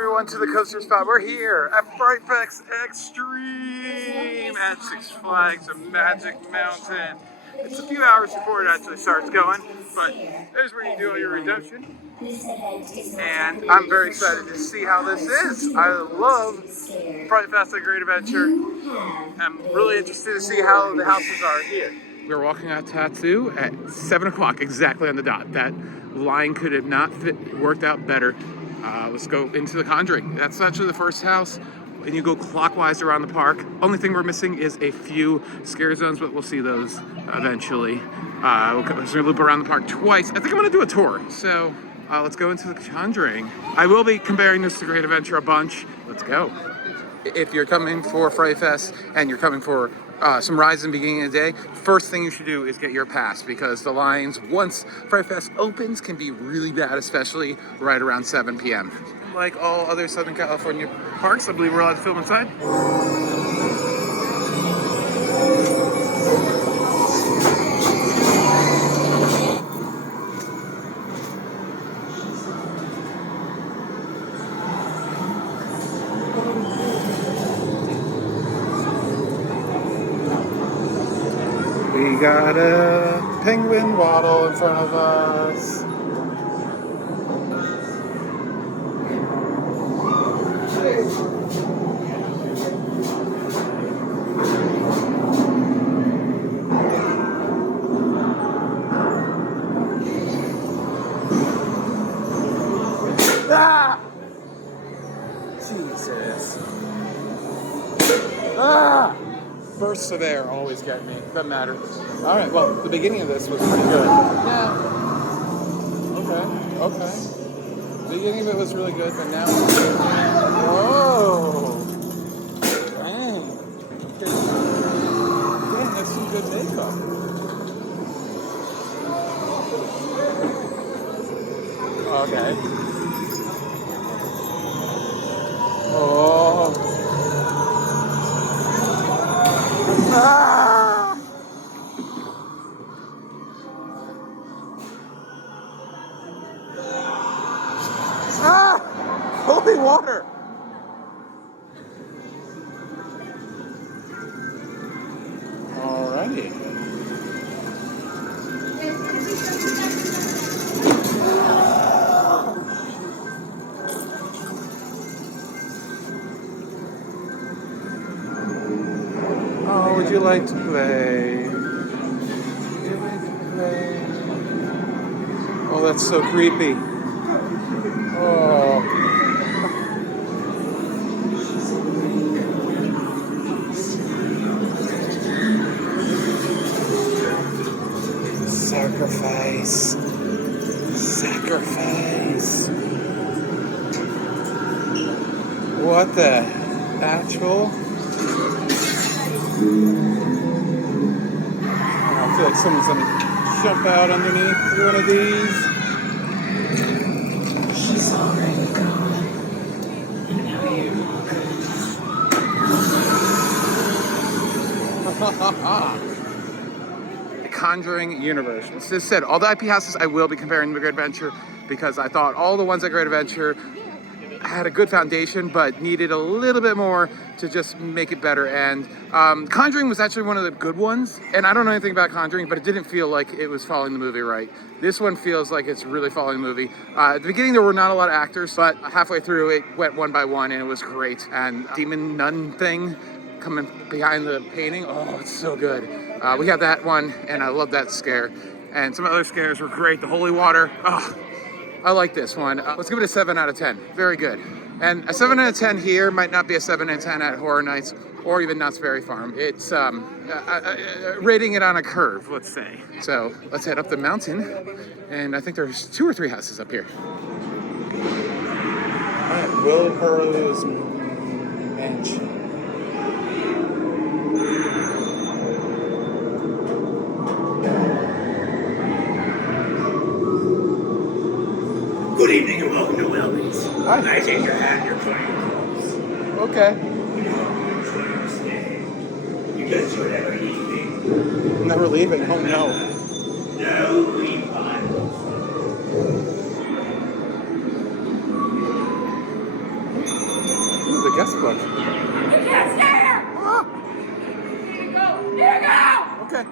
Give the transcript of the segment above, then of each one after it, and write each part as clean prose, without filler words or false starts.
Everyone to the coaster spot. We're here at Fright Extreme at Six Flags Magic Mountain. It's a few hours before it actually starts going, but there's where you do all your redemption. And I'm very excited to see how this is. I love Fright Fest, A Great Adventure. I'm really interested to see how the houses are here. We're walking out Tattoo at 7 o'clock, exactly on the dot. That line could have not worked out better. Let's go into the Conjuring. That's actually the first house, and you go clockwise around the park. Only thing we're missing is a few scare zones, but we'll see those eventually. We're gonna loop around the park twice. I think I'm gonna do a tour. So let's go into the Conjuring. I will be comparing this to Great Adventure a bunch. Let's go. If you're coming for Fright Fest and you're coming for some rides in the beginning of the day, first thing you should do is get your pass, because the lines, once Fright Fest opens, can be really bad, especially right around 7 p.m. Like all other Southern California parks, I believe we're allowed to film inside. We got a penguin waddle in front of us. Ah! Jesus. Ah! Bursts of air always get me. Doesn't matter. All right. Well, the beginning of this was pretty good. Yeah. Okay. The beginning of it was really good, but now. Whoa. Dang. Dang, that's some good makeup. Okay. Oh. Ah! Ah! Holy water! Alrighty. Oh, would you like to play? Would you like to play? Oh, that's so creepy. Oh. Sacrifice. What the actual? I feel like someone's gonna jump out underneath one of these. She's already gone. And now you. The Conjuring universe. As said, all the IP houses I will be comparing to Great Adventure, because I thought all the ones at Great Adventure had a good foundation, but needed a little bit more to just make it better. And Conjuring was actually one of the good ones. And I don't know anything about Conjuring, but it didn't feel like it was following the movie right. This one feels like it's really following the movie. At the beginning, there were not a lot of actors, but halfway through, it went one by one, and it was great. And demon nun thing coming behind the painting, oh, it's so good. We have that one, and I love that scare. And some other scares were great. The holy water, oh, I like this one. Let's give it a 7 out of 10. Very good. And a 7 out of 10 here might not be a 7 out of 10 at Horror Nights or even Knott's Berry Farm. It's rating it on a curve, let's say. So let's head up the mountain. And I think there's 2 or 3 houses up here. All right, Will Hurley's mansion. Good evening and welcome to Willoughby's. Hi. I take your hat, your client clothes. Okay. You know, enjoy your stay. You get to it every evening. Never leaving. Oh no. No refund. guest book. You can't stay here! Ah, Need to go! Need to go! okay.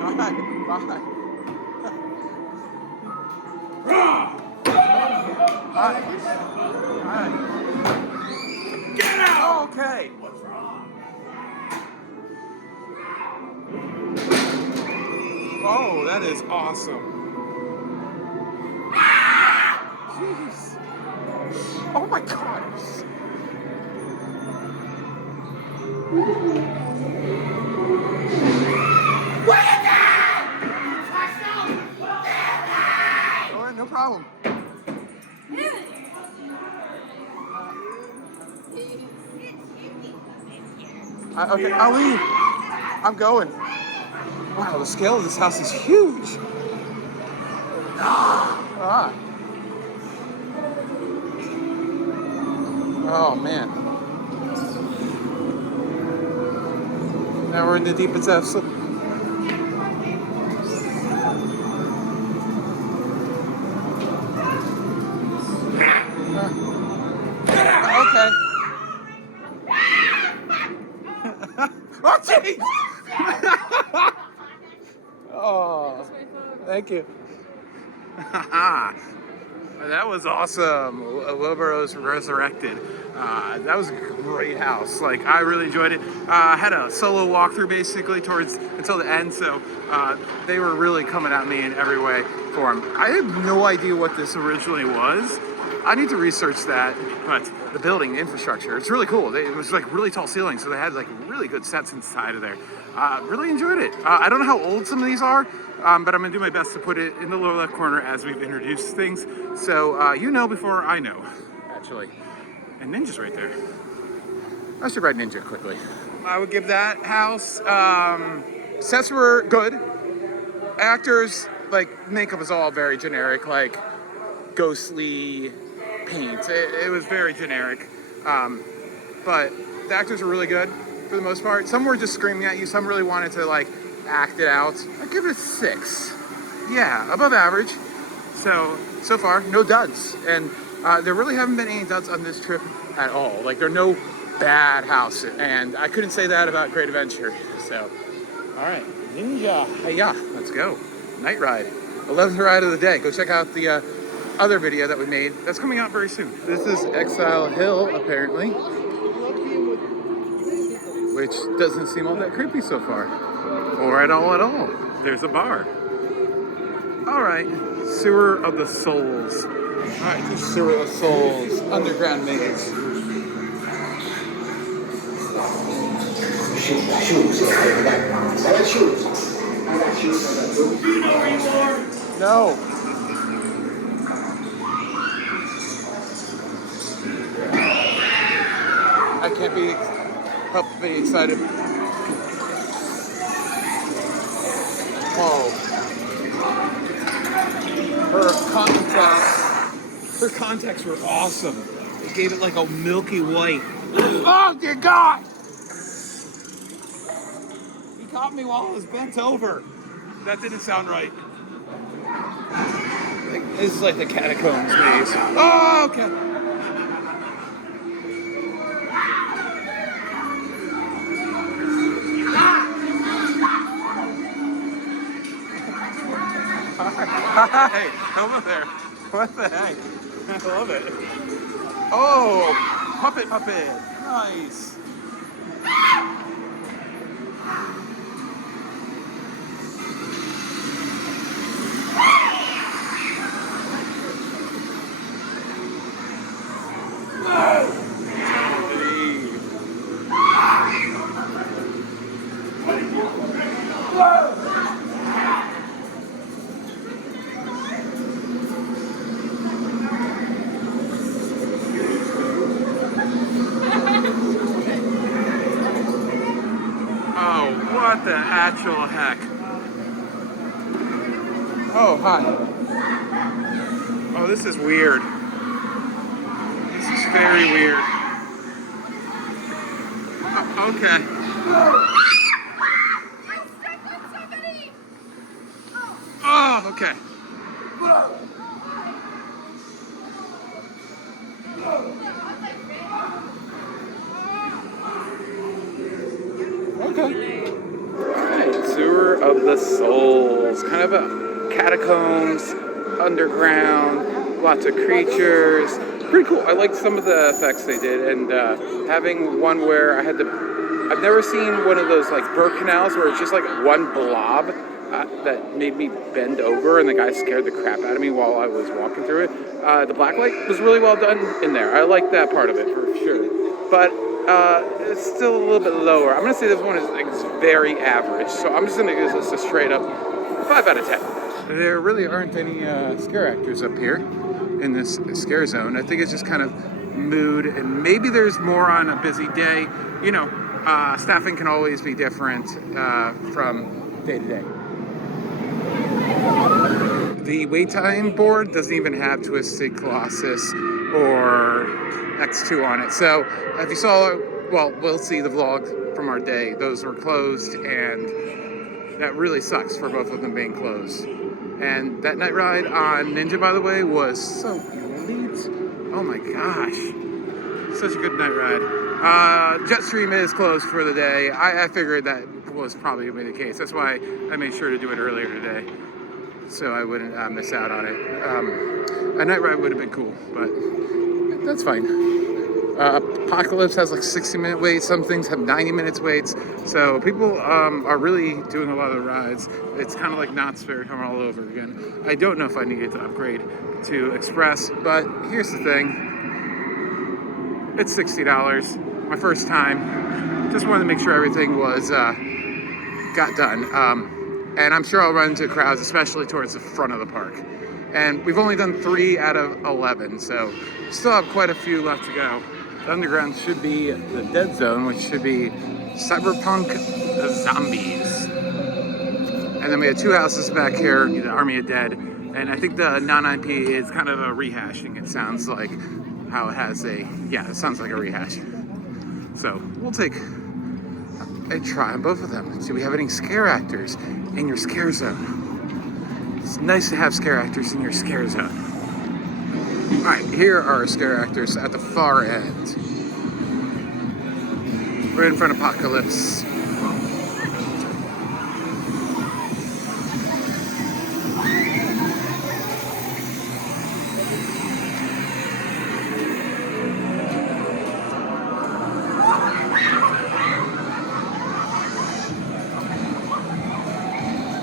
Alright, bye. Alright. Alright. Get out! Okay. What's wrong? Oh, that is awesome. Jeez. Oh my god. Alright, no problem. Okay, I'll leave. I'm going. Wow, the scale of this house is huge. Ah. Oh man. Now we're in the deepest episode. Okay. Oh, jeez! Oh, thank you. That was awesome. Willowborough's Resurrected. That was a great house. Like, I really enjoyed it. I had a solo walkthrough basically until the end, so they were really coming at me in every way for them. I had no idea what this originally was. I need to research that, but the building, the infrastructure, it's really cool. It was like really tall ceilings, so they had like really good sets inside of there. Really enjoyed it. I don't know how old some of these are, but I'm gonna do my best to put it in the lower left corner as we've introduced things. So you know before I know, actually. And Ninja's right there. I should write Ninja quickly. I would give that house, sets were good. Actors, like, makeup was all very generic, like ghostly paint. It was very generic. But the actors were really good for the most part. Some were just screaming at you. Some really wanted to like act it out. I'd give it a 6. Yeah, above average. So far, no duds. And there really haven't been any duds on this trip at all. Like, there are no bad houses. And I couldn't say that about Great Adventure. So, all right, Ninja. Hey, yeah, let's go. Night ride. 11th ride of the day. Go check out the other video that we made. That's coming out very soon. This is Exile Hill, apparently. Which doesn't seem all that creepy so far. Or at all. There's a bar. All right, Sewer of the Souls. All right, the Sewer of Souls, underground maze. Shoes. I got shoes. Do you know where you are? No. I can't help but be excited. Whoa. Her contacts were awesome. They gave it like a milky white. Oh dear God! He caught me while I was bent over. That didn't sound right. This is like the catacombs maze. Oh, okay. Hey, over there. What the heck? I love it. Oh, puppet. Nice. What the actual heck? Oh, hi. Oh, this is weird. This is very weird. Okay. Oh, okay. Okay. Alright, Sewer of the Souls. Kind of a catacombs, underground, lots of creatures. Pretty cool. I liked some of the effects they did, and having one where I had to... I've never seen one of those like birth canals where it's just like one blob that made me bend over, and the guy scared the crap out of me while I was walking through it. The blacklight was really well done in there. I like that part of it for sure. But it's still a little bit lower. I'm gonna say this one is like very average, so I'm just gonna give this a straight up 5 out of 10. There really aren't any scare actors up here in this scare zone. I think it's just kind of mood, and maybe there's more on a busy day. You know, staffing can always be different from day to day. The wait time board doesn't even have Twisted Colossus or X2 on it. So if you saw, well, we'll see the vlog from our day. Those were closed, and that really sucks for both of them being closed. And that night ride on Ninja, by the way, was so elite. Oh my gosh. Such a good night ride. Jetstream is closed for the day. I figured that was probably going to be the case. That's why I made sure to do it earlier today, so I wouldn't miss out on it. A night ride would have been cool, but that's fine. Apocalypse has like 60-minute waits. Some things have 90 minutes waits. So people are really doing a lot of the rides. It's kind of like Knott's Berry coming all over again. I don't know if I needed to upgrade to Express, but here's the thing. It's $60. My first time. Just wanted to make sure everything was got done. And I'm sure I'll run into crowds, especially towards the front of the park. And we've only done 3 out of 11, so still have quite a few left to go. The underground should be the Dead Zone, which should be Cyberpunk Zombies. And then we have 2 houses back here, the Army of Dead. And I think the non-IP is kind of a rehashing. It sounds like how it has a, yeah, it sounds like a rehash. So we'll take a try on both of them. Do we have any scare actors in your scare zone? It's nice to have scare actors in your scare zone. All right, here are our scare actors at the far end. We're in front of Apocalypse.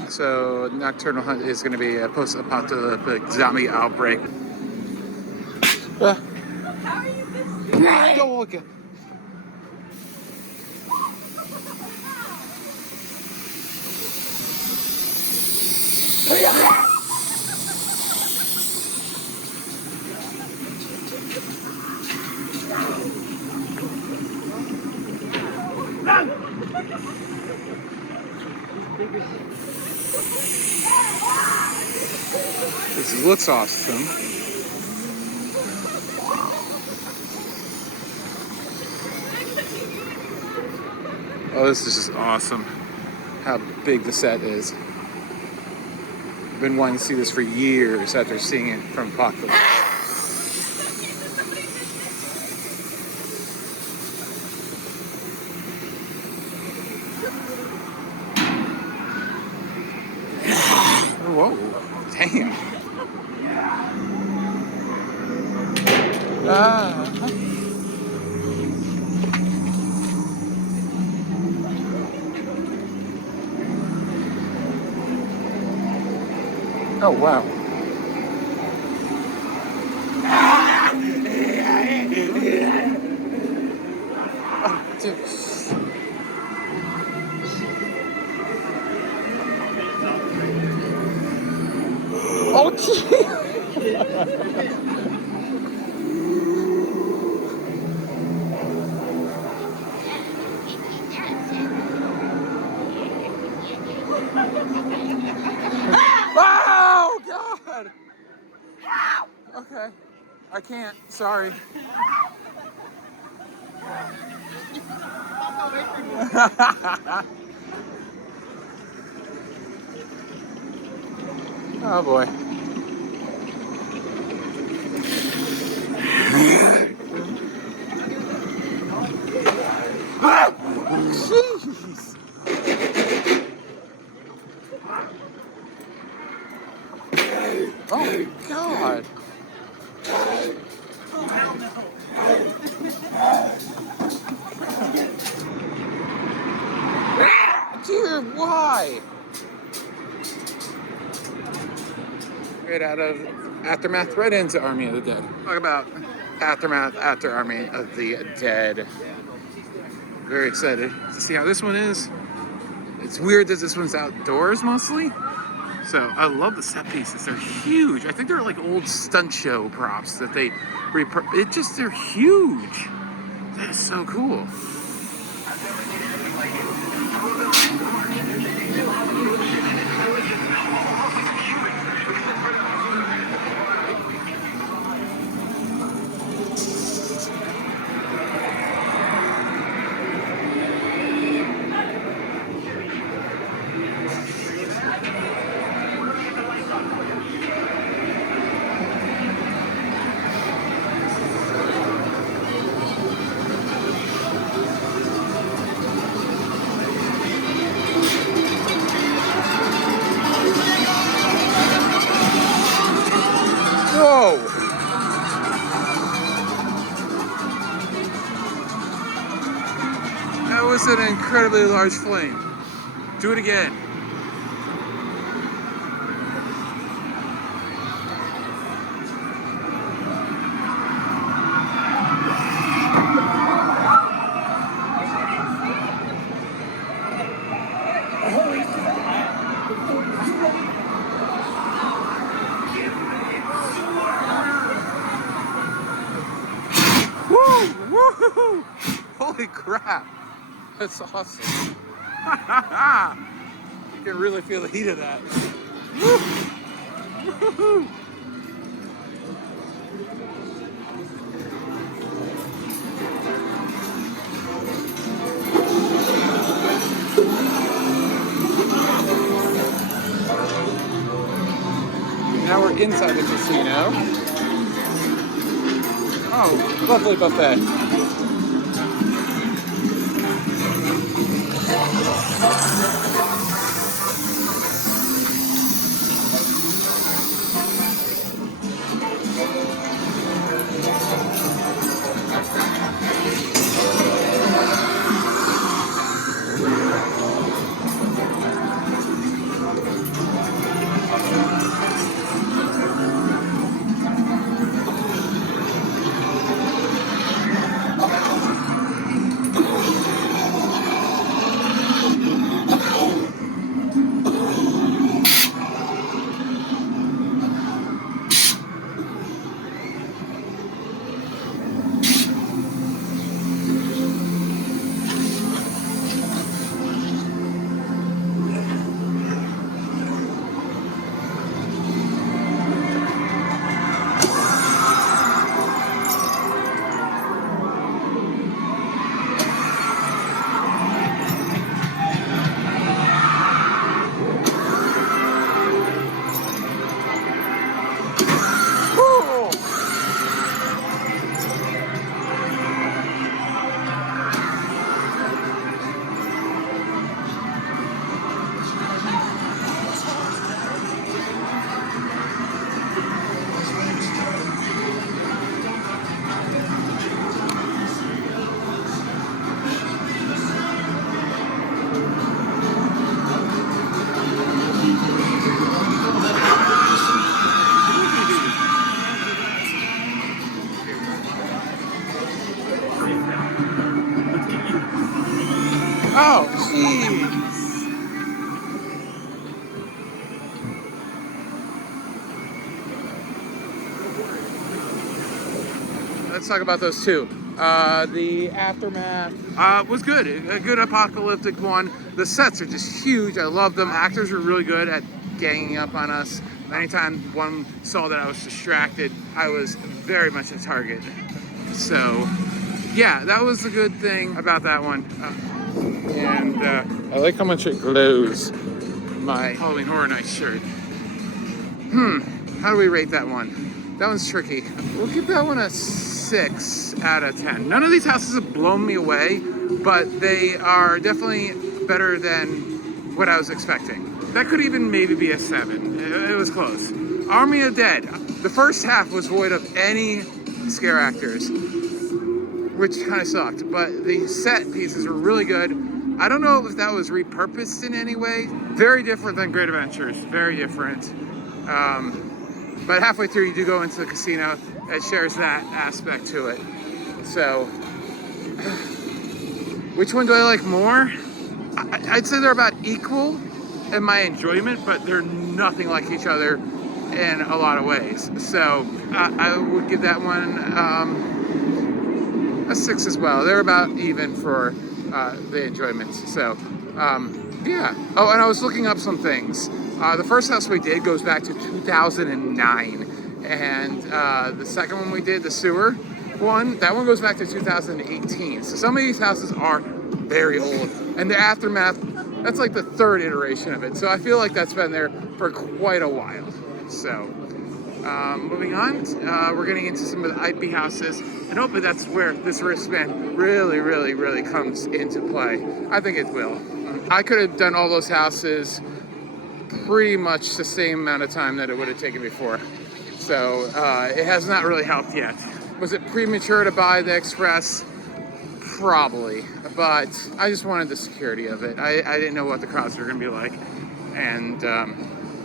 So Nocturnal Hunt is going to be a post-apocalyptic zombie outbreak. Don't look at. This looks awesome. Oh, this is just awesome. How big the set is. I've been wanting to see this for years after seeing it from Apocalypse. Whoa, damn. Oh, wow. Oh, dude. Oh, gee. Oh, God. Okay. I can't. Sorry. Oh, boy. Oh, God. Dear, why? Right out of Aftermath, right into Army of the Dead. Talk about Aftermath after Army of the Dead. Very excited to see how this one is. It's weird that this one's outdoors mostly. So I love the set pieces. They're huge. I think they're like old stunt show props that they they're huge. That is so cool. Whoa! That was an incredibly large flame. Do it again. Woo! Woo! Holy crap! That's awesome. You can really feel the heat of that. Woo! Now we're inside the casino. Oh, lovely buffet. Oh, jeez. Let's talk about those two. The Aftermath was good. A good apocalyptic one. The sets are just huge. I love them. Actors were really good at ganging up on us. Anytime one saw that I was distracted, I was very much a target. So, yeah, that was the good thing about that one. And I like how much it glows. My Halloween Horror Nights shirt. How do we rate that one? That one's tricky. We'll give that one a 6 out of 10. None of these houses have blown me away, but they are definitely better than what I was expecting. That could even maybe be a 7. It was close. Army of Dead. The first half was void of any scare actors, which kind of sucked, but the set pieces were really good. I don't know if that was repurposed in any way. Very different than Great Adventures, very different. But halfway through you do go into the casino. It shares that aspect to it. So, which one do I like more? I'd say they're about equal in my enjoyment, but they're nothing like each other in a lot of ways. So I would give that one a 6 as well. They're about even for the enjoyment. So yeah. Oh, and I was looking up some things. The first house we did goes back to 2009, and the second one we did, the sewer one, that one goes back to 2018. So some of these houses are very old, and the aftermath, that's like the third iteration of it. So I feel like that's been there for quite a while. So moving on, we're getting into some of the IP houses, and hopefully that's where this wristband really comes into play. I think it will. I could have done all those houses pretty much the same amount of time that it would have taken before. So it has not really helped yet. Was it premature to buy the Express? Probably, but I just wanted the security of it. I didn't know what the costs were going to be like, and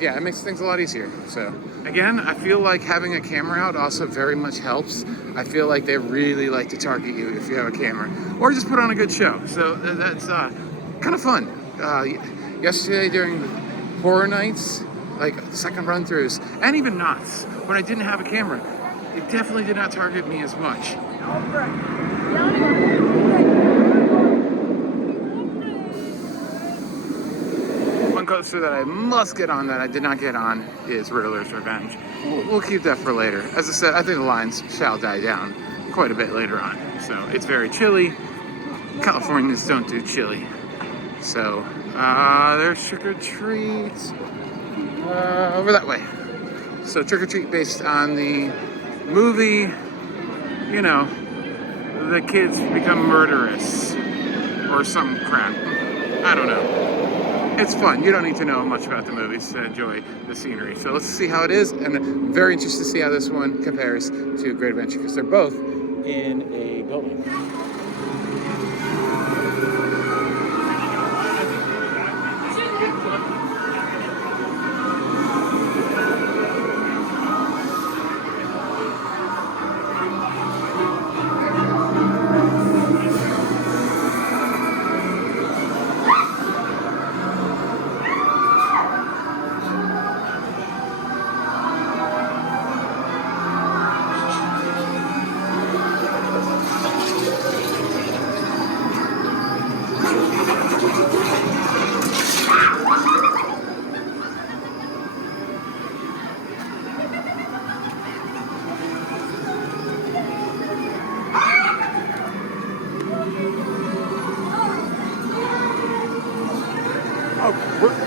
yeah, it makes things a lot easier. So again, I feel like having a camera out also very much helps. I feel like they really like to target you if you have a camera, or just put on a good show. So that's kind of fun. Yesterday during horror nights, like second run-throughs, and even knots, when I didn't have a camera, it definitely did not target me as much. One coaster that I must get on that I did not get on is Riddler's Revenge. We'll keep that for later. As I said, I think the lines shall die down quite a bit later on. So it's very chilly. Californians don't do chilly. So there's Trick or Treat over that way. So Trick or Treat based on the movie, you know, the kids become murderous or some crap. I don't know. It's fun. You don't need to know much about the movies to enjoy the scenery. So let's see how it is. And I'm very interested to see how this one compares to Great Adventure, because they're both in a building.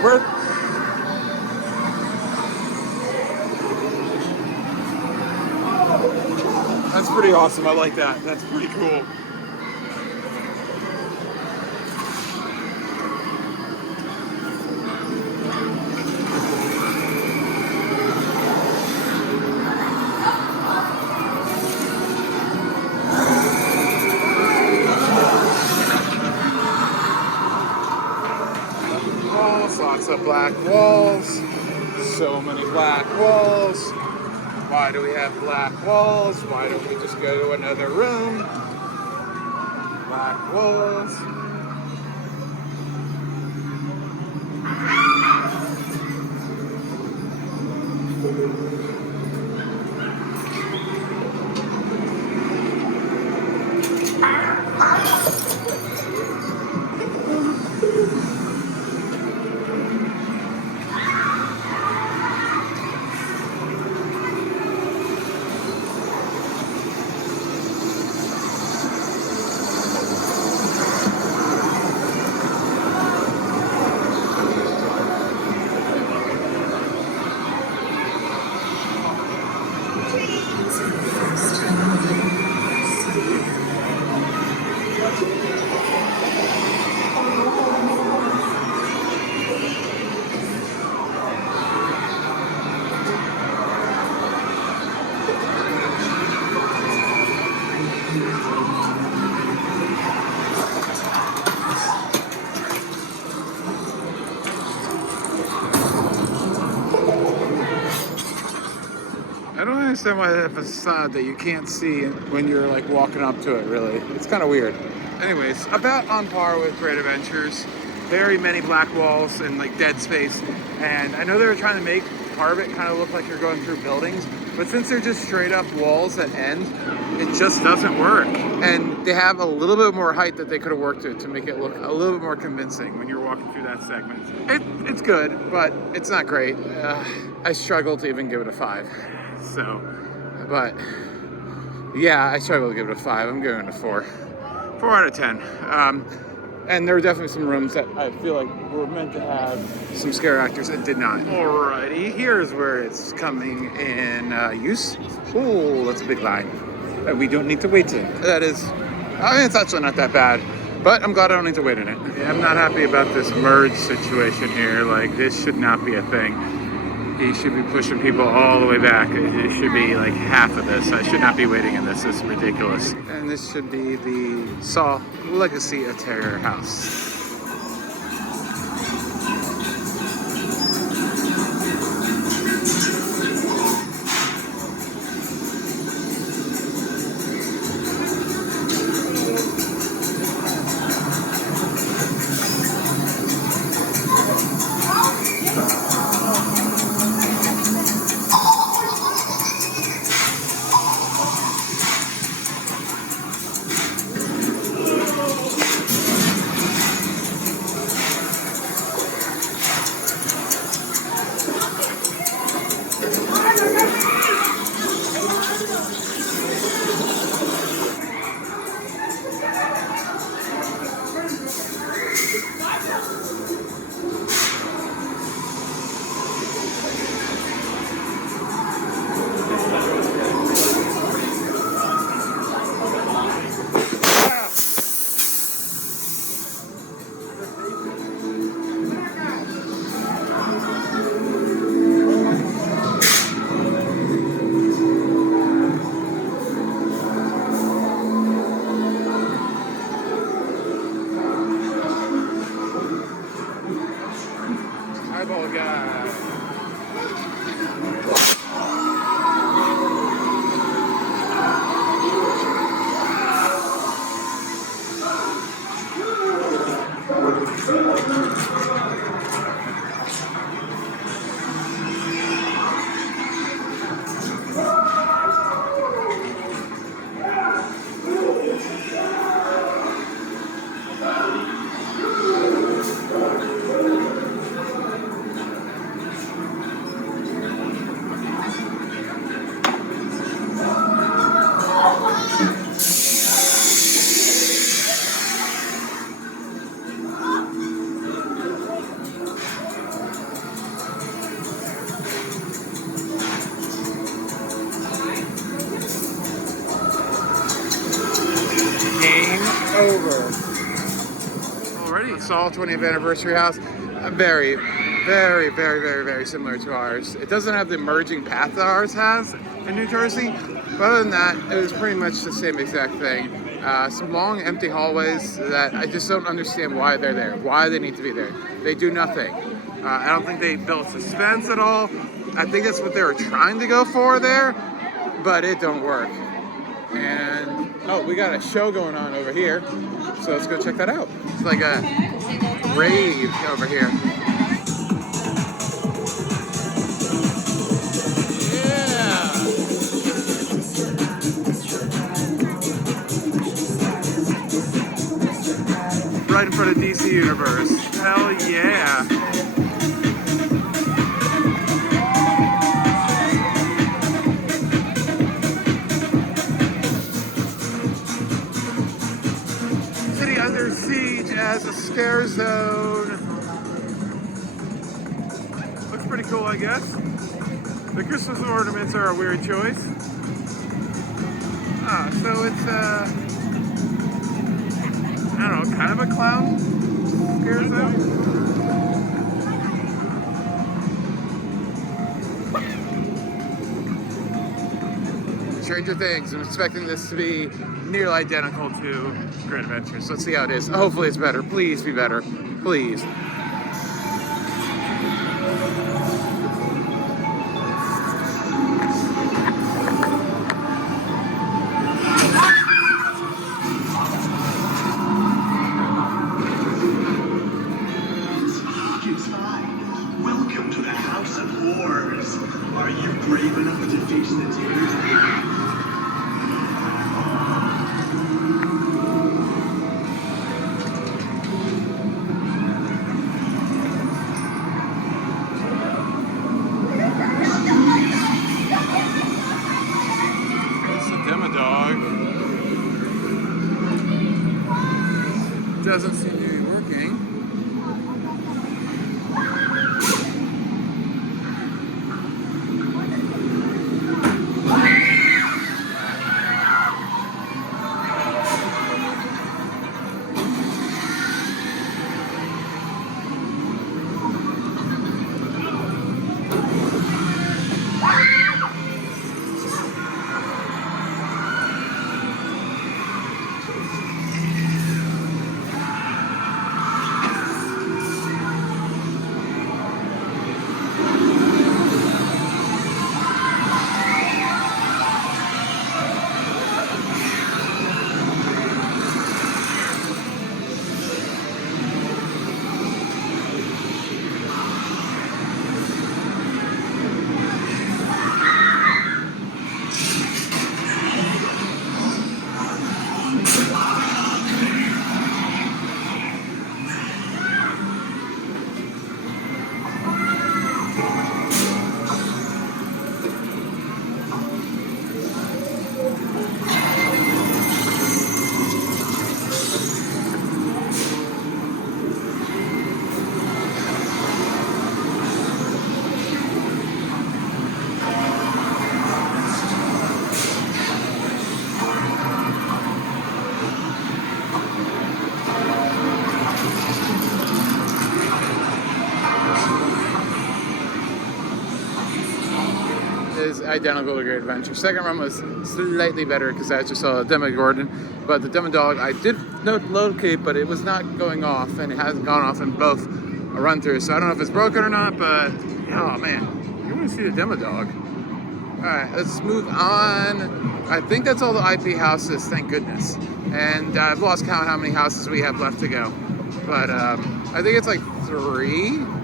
Where? That's pretty awesome. I like that. That's pretty cool. Lots of black walls. So many black walls. Why do we have black walls? Why don't we just go to another room? Black walls. understand why they have a facade that you can't see when you're like walking up to it, really. It's kind of weird. Anyways, about on par with Great Adventures. Very many black walls and like dead space. And I know they were trying to make part of it kind of look like you're going through buildings, but since they're just straight up walls that end, it just doesn't work. And they have a little bit more height that they could have worked to make it look a little bit more convincing when you're walking through that segment. It's good, but it's not great. I struggle to even give it a 5. So, but yeah, I struggle to give it a 5. I'm giving it a 4. 4 out of 10. And there are definitely some rooms that I feel like were meant to have some scare actors and did not. Alrighty, here's where it's coming in use. Oh, that's a big line that we don't need to wait in. That is, I mean, it's actually not that bad, but I'm glad I don't need to wait in it. I'm not happy about this merge situation here. Like, this should not be a thing. He should be pushing people all the way back. It should be like half of this. I should not be waiting in this. This is ridiculous. And this should be the Saw Legacy of Terror house. Eyeball guy. Over. Already, Saw 20th anniversary house. Very, very, very, very, very similar to ours. It doesn't have the merging path that ours has in New Jersey, but other than that, it was pretty much the same exact thing. Some long, empty hallways that I just don't understand why they're there, why they need to be there. They do nothing. I don't think they built suspense at all. I think that's what they were trying to go for there, but it don't work. And oh, we got a show going on over here, so let's go check that out. It's like a rave over here. Yeah! Right in front of DC Universe. Hell yeah! Under siege as a scare zone. Looks pretty cool, I guess. The Christmas ornaments are a weird choice. So it's I don't know, kind of a clown scare zone. Stranger Things. I'm expecting this to be nearly identical to Great Adventures. Let's see how it is. Hopefully it's better. Please be better. Please. brave enough to face the terrors ahead? It's a demo dog. Doesn't seem to be working. Is identical to Great Adventure. Second run was slightly better because I just saw a Demogorgon, but the Demo Dog I did locate, but it was not going off, and it hasn't gone off in both run throughs. So I don't know if it's broken or not, but oh man, you want to see the Demo Dog. All right, let's move on. I think that's all the IP houses, thank goodness. And I've lost count how many houses we have left to go, but I think it's like 3.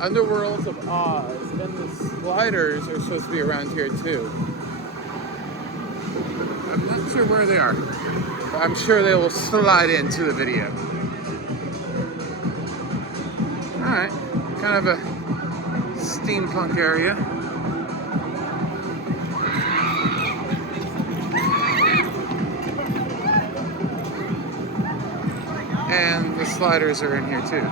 Underworlds of Oz, and the sliders are supposed to be around here too. I'm not sure where they are, but I'm sure they will slide into the video. Alright, kind of a steampunk area. And the sliders are in here too.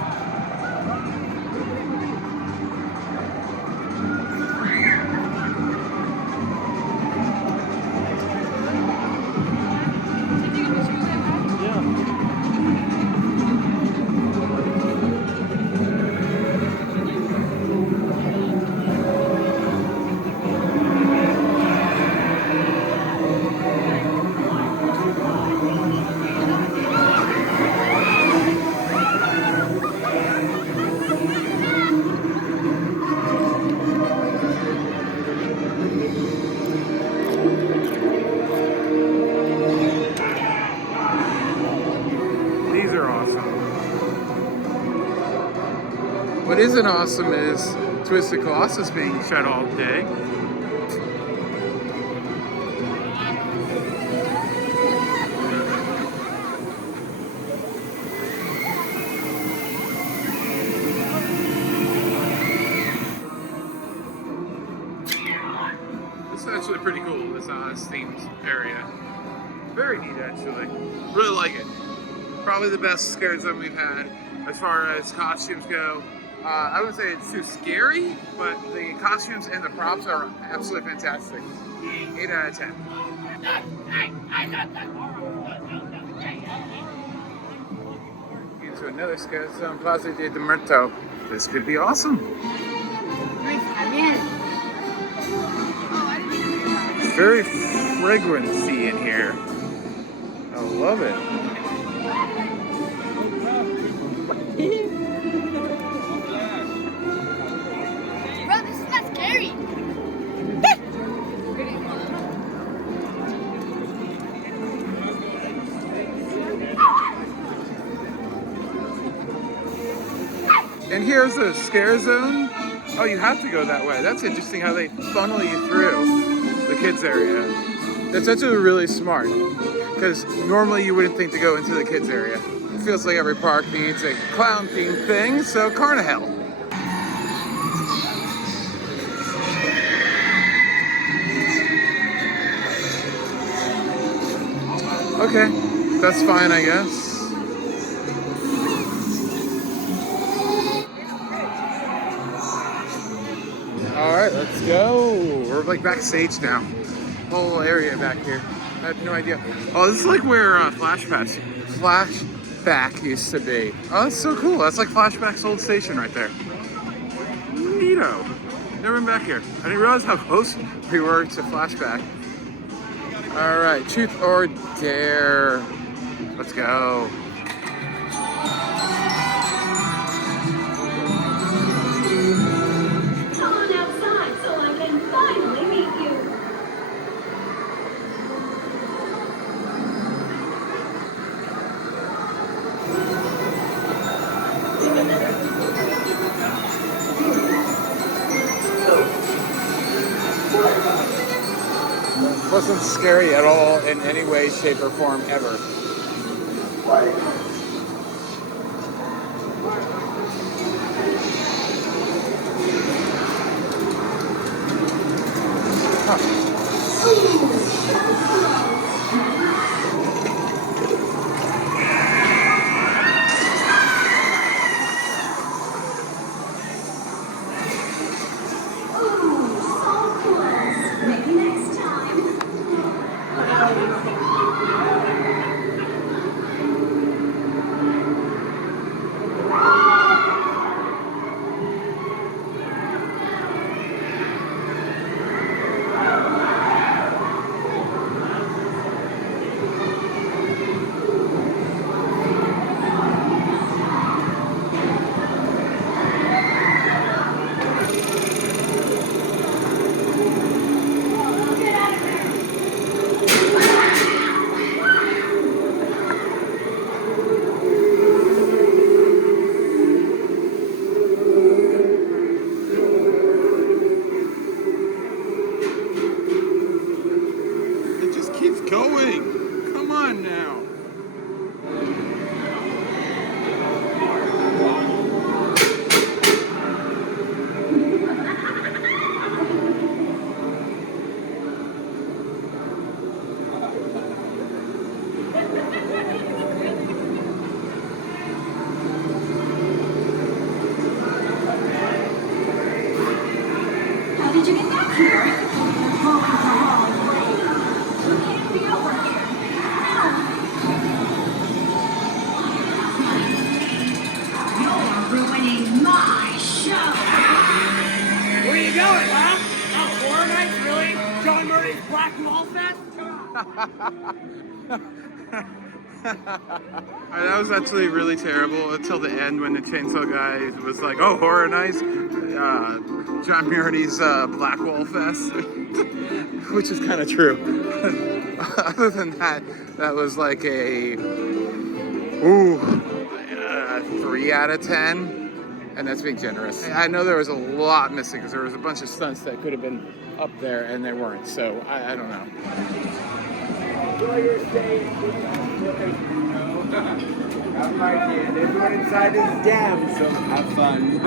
What isn't awesome is Twisted Colossus being shut all day. This is actually pretty cool, this Oz themed area. Very neat actually. Really like it. Probably the best scare zone we've had as far as costumes go. I wouldn't say it's too scary, but the costumes and the props are absolutely fantastic. 8 out of 10. Into another scare zone, Plaza de Muerte. This could be awesome. It's very fragrancy in here. I love it. And here's the scare zone. Oh, you have to go that way. That's interesting how they funnel you through the kids area. That's actually really smart, because normally you wouldn't think to go into the kids area. It feels like every park needs a clown themed thing, so CarnivHELL. Okay, that's fine, I guess. All right, let's go. We're like backstage now. Whole area back here. I have no idea. Oh, this is like where Flashback used to be. Oh, that's so cool. That's like Flashback's old station right there. Neato. Never been back here. I didn't realize how close we were to Flashback. All right, truth or dare. Let's go. Come on outside so I can finally meet you. Wasn't scary at all in any way, shape, or form ever. Maybe next time. It just keeps going. Come on now. How did you get back here? Going the wrong way. You can't be over here. You're ruining my show. Where you going, huh? Oh, Horror Nights, really? John Murray's Black Wall Fest? That was actually really terrible until the end when the chainsaw guy was like, "Oh, horror nice." John Muirty's Black Wall Fest, which is kind of true. Other than that, that was like a 3 out of 10, and that's being generous. I know there was a lot missing because there was a bunch of stunts that could have been up there and they weren't. So I don't know. Enjoy your stay. Have my kid. Everyone inside is damn, so have fun.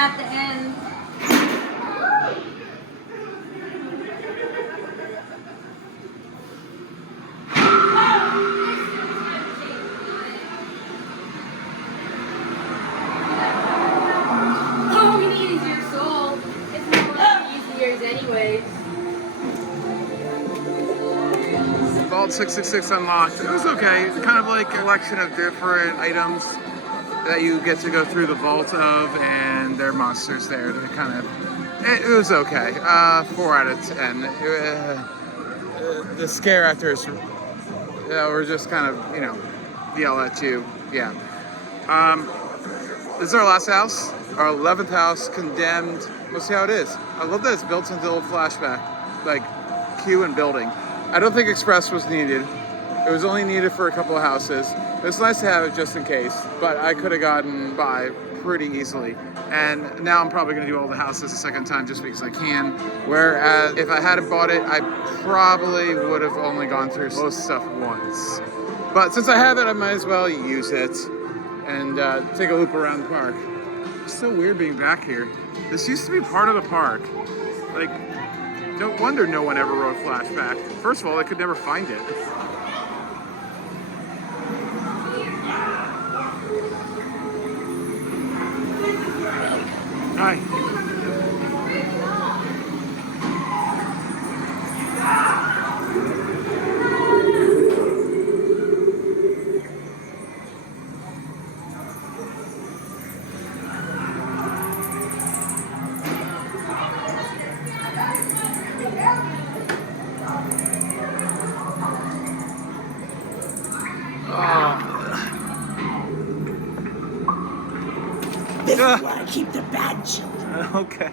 at the end. All we need is your soul. It's more like easier anyways. Vault 666 unlocked. It was okay. It's kind of like a collection of different items that you get to go through the vault of, and there are monsters there. They kind of, it was okay. 4 out of 10. The scare actors were just kind of, you know, yell at you. Yeah. This is our last house, our 11th house, Condemned. We'll see how it is. I love that it's built into a little flashback, like queue and building. I don't think Express was needed. It was only needed for a couple of houses. It's nice to have it just in case, but I could have gotten by pretty easily. And now I'm probably gonna do all the houses a second time just because I can. Whereas if I hadn't bought it, I probably would have only gone through most stuff once. But since I have it, I might as well use it and take a loop around the park. It's so weird being back here. This used to be part of the park. Like, no wonder no one ever wrote Flashback. First of all, they could never find it. Hi. This is where I keep the bad children. Okay.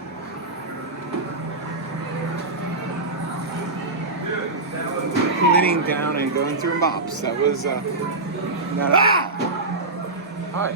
Cleaning down and going through mops. That was not Hi.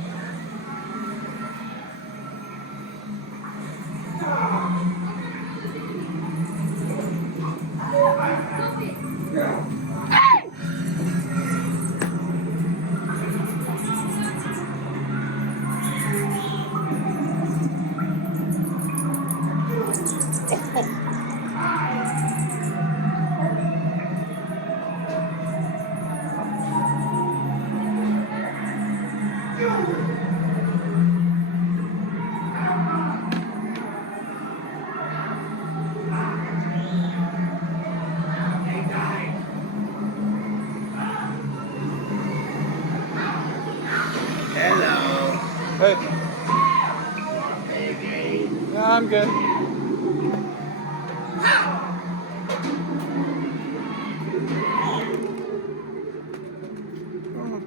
Hey. No, I'm good.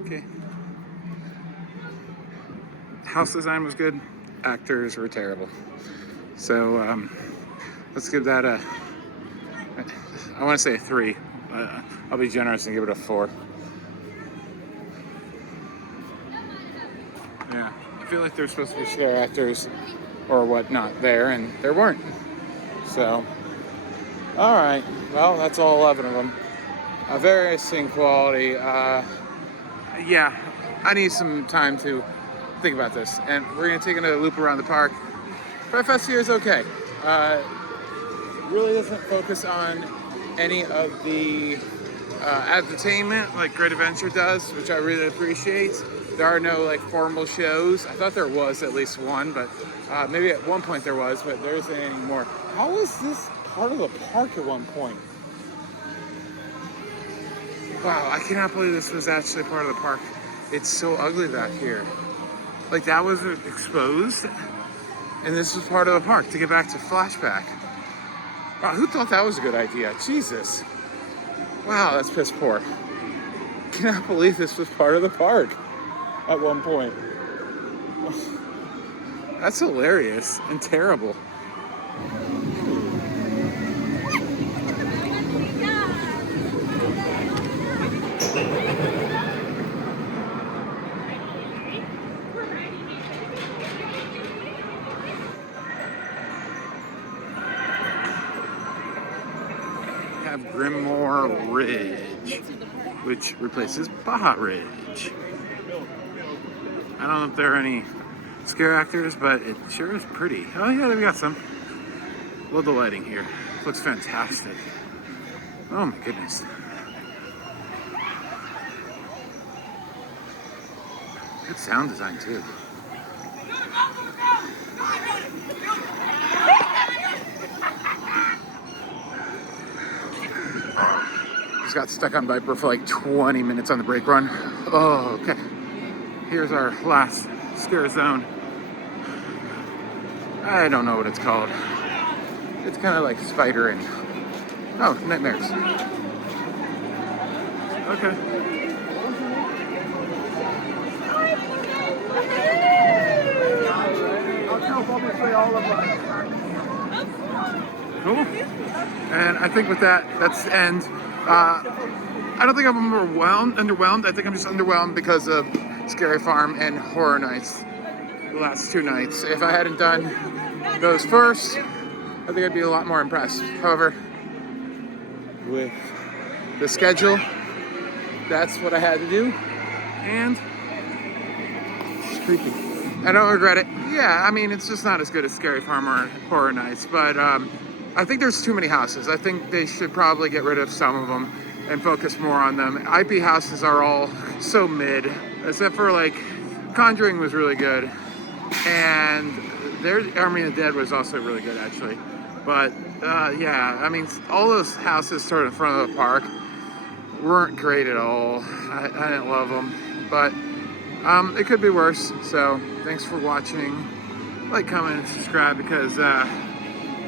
Okay. House design was good. Actors were terrible. So let's give that a, I want to say a 3. I'll be generous and give it a 4. Yeah. I feel like there's supposed to be scare actors or whatnot there, and there weren't. So, all right. Well, that's all 11 of them. Varying quality. Yeah, I need some time to think about this, and we're gonna take another loop around the park. Fright Fest here is okay. Really doesn't focus on any of the entertainment like Great Adventure does, which I really appreciate. There are no like formal shows. I thought there was at least one, but maybe at one point there was, but there isn't anymore. How was this part of the park at one point? Wow, I cannot believe this was actually part of the park. It's so ugly back here. Like that was exposed, and this was part of the park to get back to Flashback. Wow, who thought that was a good idea? Jesus. Wow, that's piss poor. Cannot believe this was part of the park at one point. That's hilarious and terrible. Have Grimmlore Ridge, which replaces Baja Ridge. I don't know if there are any scare actors, but it sure is pretty. Oh yeah, we got some. Love the lighting here. Looks fantastic. Oh my goodness. Good sound design too. Just got stuck on Viper for like 20 minutes on the brake run. Oh, okay. Here's our last scare zone. I don't know what it's called. It's kind of like Spider and... Oh, Nightmares. Okay. Cool. And I think with that, that's the end. I don't think I'm underwhelmed. I think I'm just underwhelmed because of Scary Farm and Horror Nights the last 2 nights. If I hadn't done those first, I think I'd be a lot more impressed. However, with the schedule, that's what I had to do. And it's creepy. I don't regret it. Yeah, I mean, it's just not as good as Scary Farm or Horror Nights, but I think there's too many houses. I think they should probably get rid of some of them and focus more on them. IP houses are all so mid, except for like Conjuring was really good, and their Army of the Dead was also really good actually. But yeah, I mean, all those houses sort of in front of the park weren't great at all. I didn't love them, but it could be worse. So thanks for watching. Like, comment, and subscribe because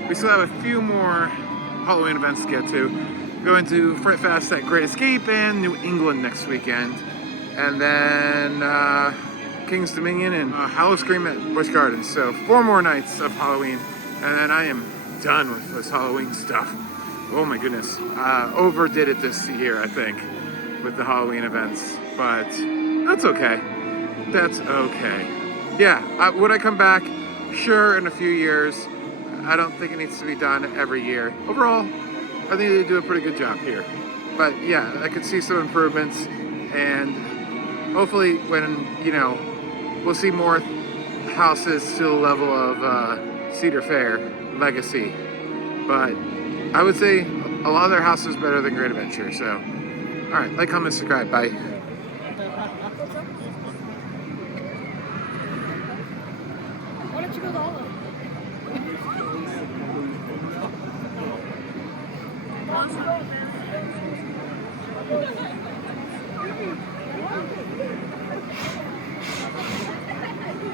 we still have a few more Halloween events to get to. Going to Fright Fest at Great Escape and New England next weekend. And then King's Dominion and Howl-O-Scream at Busch Gardens. So 4 more nights of Halloween. And then I am done with this Halloween stuff. Oh my goodness. Overdid it this year, I think, with the Halloween events. But that's okay. That's okay. Yeah, would I come back? Sure, in a few years. I don't think it needs to be done every year. Overall, I think they do a pretty good job here. But yeah, I could see some improvements, and hopefully when, you know, we'll see more houses to the level of Cedar Fair Legacy. But I would say a lot of their houses are better than Great Adventure. So, all right, like, comment, subscribe. Bye. Why don't you go to all of them?